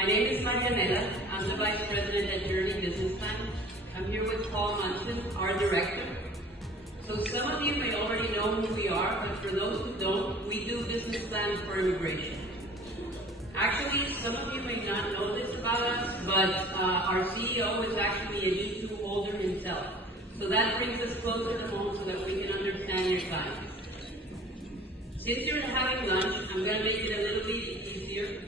My name is Marianela. I'm the Vice President at Joorney Business Plan. I'm here with Paul Munson, our Director. So some of you may already know who we are, but for those who don't, we do business plans for immigration. Actually, some of you may not know this about us, but our CEO is actually a U2 holder himself. So that brings us closer to home so that we can understand your clients. Since you're having lunch, I'm going to make it a little bit easier.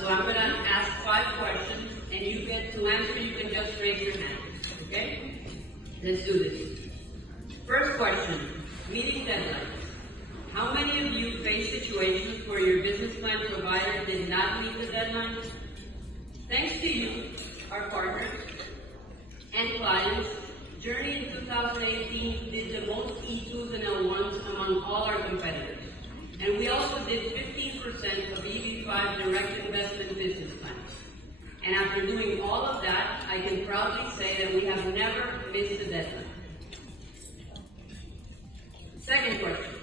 So I'm going to ask 5 questions, and you get to answer, you can just raise your hand. Okay? Let's do this. First question, meeting deadlines. How many of you face situations where your business plan provider did not meet the deadline? Thanks to you, our partners and clients, Joorney in 2018 did the most E2s and L1s among all our competitors. And we also did 15% of EB5 direct investment business plans. And after doing all of that, I can proudly say that we have never missed a deadline. Second question,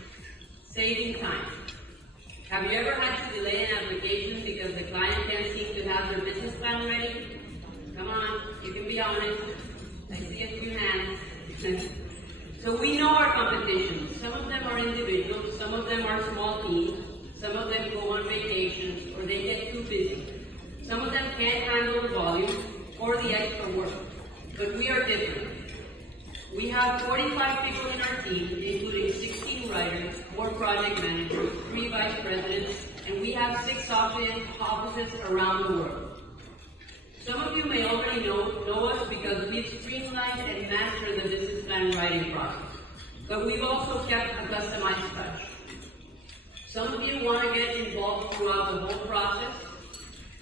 saving time. Have you ever had to delay an application because the client can't seem to have their business plan ready? Come on, you can be honest. I see a few hands. So we know our competition. Some of them are individuals, some of them are small teams, some of them go on vacations or they get too busy. Some of them can't handle the volume or the extra work. But we are different. We have 45 people in our team, including 16 writers, 4 project managers, 3 vice presidents, and we have 6 offices around the world. Some of you may already know us because we've streamlined and mastered the business plan writing process. But we've also kept a customized touch. Some of you want to get involved throughout the whole process.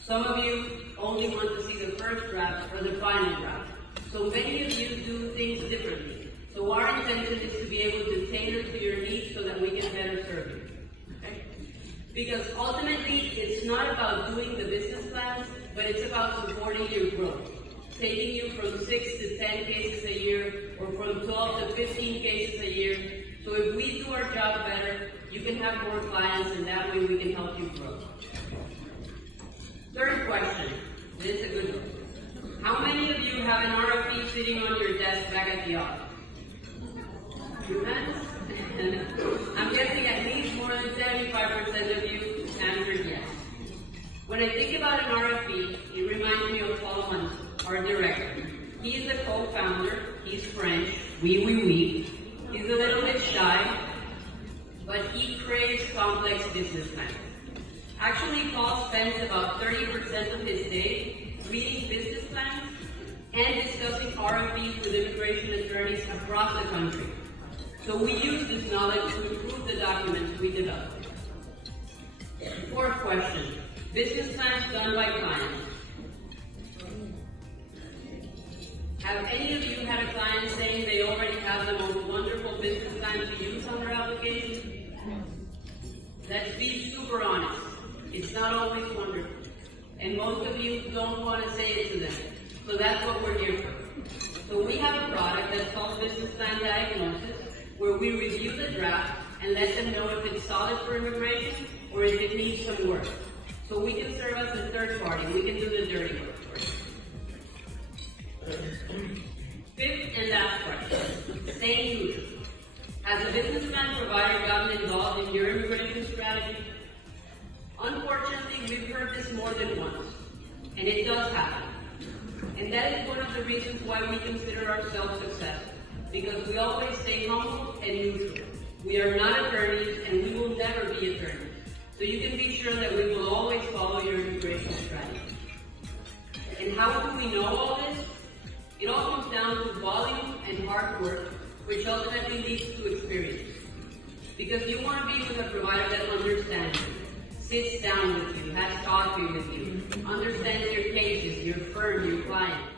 Some of you only want to see the first draft or the final draft. So many of you do things differently. So our intention is to be able to tailor to your needs so that we can better serve you. Okay? Because ultimately, it's not about doing the business plans, but it's about supporting your growth. Taking you from 6 to 10 cases a year, or from 12 to 15 cases a year. So if we do our job better, you can have more clients, and that way we can help you grow. Third question. This is a good one. How many of you have an RFP sitting on your desk back at the office? 2 hands? I'm guessing at least more than 75% of you answered yes. When I think about an RFP, it reminds me of Paul Munson, our director. He's the co-founder, he's French, oui. He's a little bit shy, but he craves complex business plans. Actually, Paul spends about 30% of his day reading business plans and discussing RFPs with immigration attorneys across the country. So we use this knowledge to improve the documents we develop. Fourth question, business plans done by clients. Have any of you had a client saying they already have the most wonderful business plan to use on their application? Let's be super honest. It's not always wonderful. And most of you don't want to say it to them. So that's what we're here for. So we have a product that's called Business Plan Diagnosis, where we review the draft and let them know if it's solid for immigration or if it needs some work. So we can serve as a third party. We can do the dirty work for you. Fifth and last question. Staying neutral. Has a business plan provider gotten involved in your immigration strategy? Unfortunately, we've heard this more than once, and it does happen. And that is one of the reasons why we consider ourselves successful, because we always stay humble and neutral. We are not attorneys, and we will never be attorneys. So you can be sure that we will always follow your immigration strategy. And how do we know all this? It all comes down to volume and hard work, which ultimately leads to experience. Because you want to be with a provider that understands you, sits down with you, has coffee with you, understands your cases, your firm, your client.